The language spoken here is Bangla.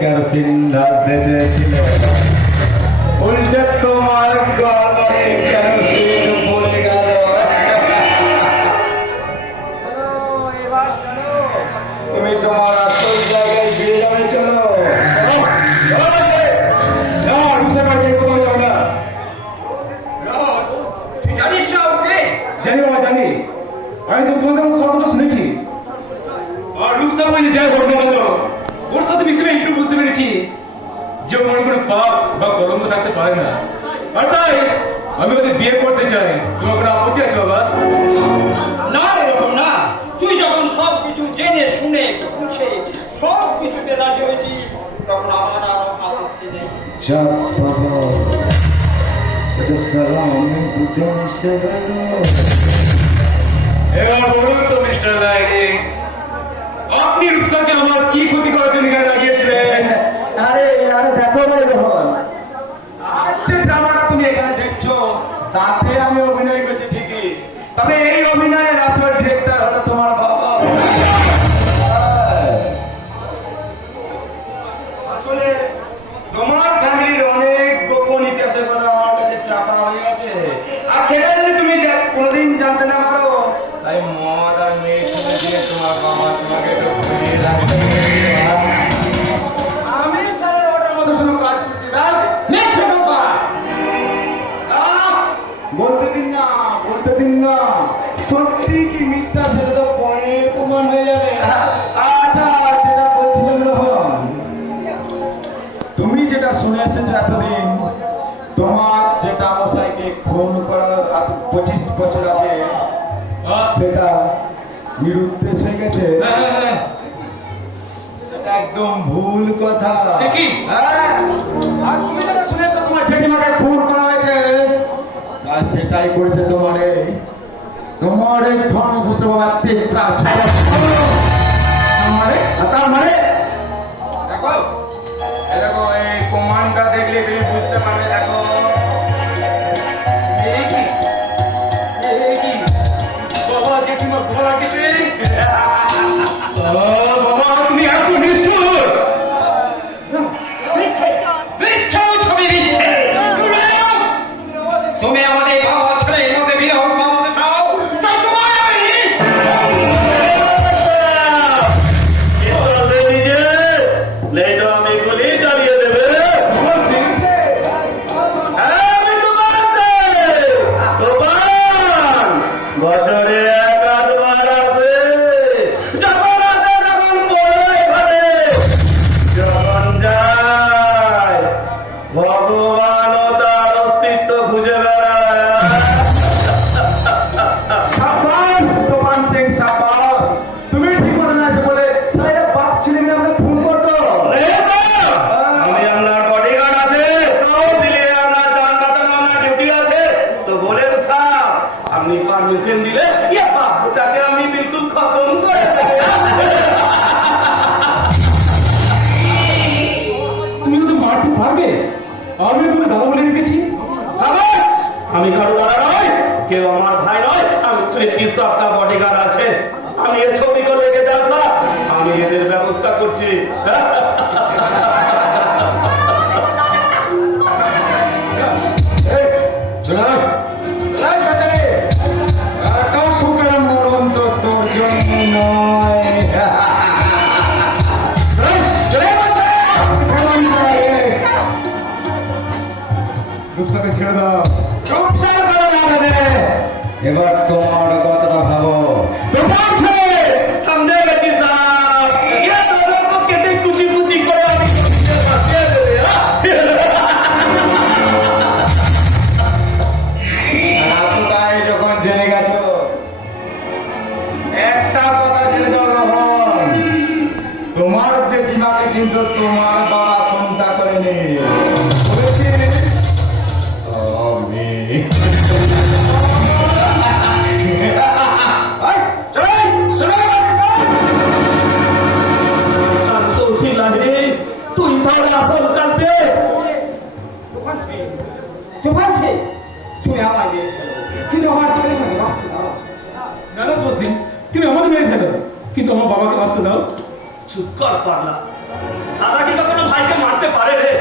কেরোসিনটা বেঁচেছিল, উল্টে তোমার গর্বে কেরোসিন পড়ে গেল। তুমি তোমার আসল জায়গায় ফিরে যাবে। চলো জানি, আমি তো তোমার কাছে সব কথা শুনেছি। আর রূপসা বলে যাই হোক না কেন, ওর সাথে মিশে একটু বুঝতে পেরেছি যে মনে কোনো পাপ বা কলঙ্ক থাকতে পারে না। আর তাই আমি ওদের বিয়ে করতে চাই। তোমার কোনো আপত্তি আছে বাবা? না এরকম না, তুই যখন সব কিছু জেনে শুনে বুঝে সব কিছুতে রাজি হয়েছিস তখন আমার আর আপত্তি নেই। এবার বলুন তো মিস্টার লাইনি, আপনি রূপসাকে আমার কি ক্ষতি করার জন্য এখানে লাগিয়েছিলেন? আরে আরে দেখো ভাই, যখন আজকে ড্রামাটা তুমি এখানে দেখছো তাতে আমি অভিনয় করছি ঠিকই, তবে এই অভিনয়ের আসল ডিরেক্টর হলো তোমার বাবা। আসলে তোমার ফ্যামিলির অনেক গোপন ইতিহাসের কথা আমার কাছে চাপা হয়ে গেছে, আর সেটা যদি তুমি কোনোদিন জানতে না পারো তাই মদ আর মেয়ে ছেলে দিয়ে তোমার বাবা তোমাকে একটু ঘুরিয়ে রাখবে। আমি স্যারের অর্ডার মতো শুধু কাজ করছি, ব্যাস মিথ্যে বাবা। বলতে দিন না, বলতে দিন না, সত্যি কি মিথ্যা সেটা তো পরে প্রমাণ হয়ে যাবে। আচ্ছা, যেটা বলছিলাম রোহন, তুমি যেটা শুনেছো যে এতদিন তোমার যেটা মশাইকে খুন করার 25 বছর আগে সেটা নিরুদ্দেশ হয়ে গেছে, সেটা একদম ভুল কথা। কি? আর তুমি যেটা শুনেছো তোমার জেঠিমাকে খুন করা হয়েছে, আর সেটাই করেছে তোমার এই ধর্মপুত্র বাবা তেজরা। তার মানে দেখো, দেখো এই প্রমাণটা দেখলে তুমি বুঝতে পারবে। দেখো বাবা জেঠিমা ঘোড়া কেটে বাবা তুমি এত নিষ্ঠুর! তুমি আমাদের বাবা ছেলে মধ্যে বিরহ বাবাকে খাও, তাই তোমার আমি গুলি চালিয়ে দেবে। বছরে একবার আসে, যখন আসে তখন পড়ে এখানে, যখন যায় ভগবানও তার অস্তিত্ব খুঁজে বেড়ায়। সাবাস তোমার সিং, সাবাস। তুমি ঠিক করে না এসে বলে সাইডে বাপ ছেলে মিলে আমরা খুন করতো। আমি আপনার বডিগার্ড আছে, তাও দিলে আপনার জান বাঁচানো আপনার ডিউটি আছে, তো বলেন স্যার আপনি পারমিশন দিলে ইয়া বাবুটাকে আমি বিলকুল খতম করে দেব। তুমি তো মারতে পারবে, আমি তোকে দাদা বলে রেখেছি। সাবাস! আমি কারো দাদা নয়, কেউ আমার ভাই নয়, আমি সুইটি সবটা বডিগার্ড আছে। আমি এর ছবি করে রেখে যান স্যার, আমি এদের ব্যবস্থা করছি। মরণ তো তোর জন্য নয়। রূপসাকে ছেড়ে দাও। রূপসাকে ছেড়ে দাও। এবার তোমার কথাটা ভাবো। समझे गची साहब, ये दोनों को केटे कुची कुची করে আমি বাঁচিয়ে দেবে। এতটাই যখন জেনে গেছো, একটা কথা জেনে যাও রোহন, তোমার যে দিমাকে কিন্তু তোমার বাবা কোনটা করেনি, বলেছি আমি। তুই তাহলে আসল কালপে। তুমি আমার বিয়ে করো, কিন্তু আমার ছেলে মেয়ে বাঁচতে দাও। না না বলছি, তুমি আমাকে মেরে ফেলো, কিন্তু আমার বাবাকে বাঁচতে দাও। চুপ কর পারলা। দাদা কি কখনো ভাইকে মারতে পারে রে?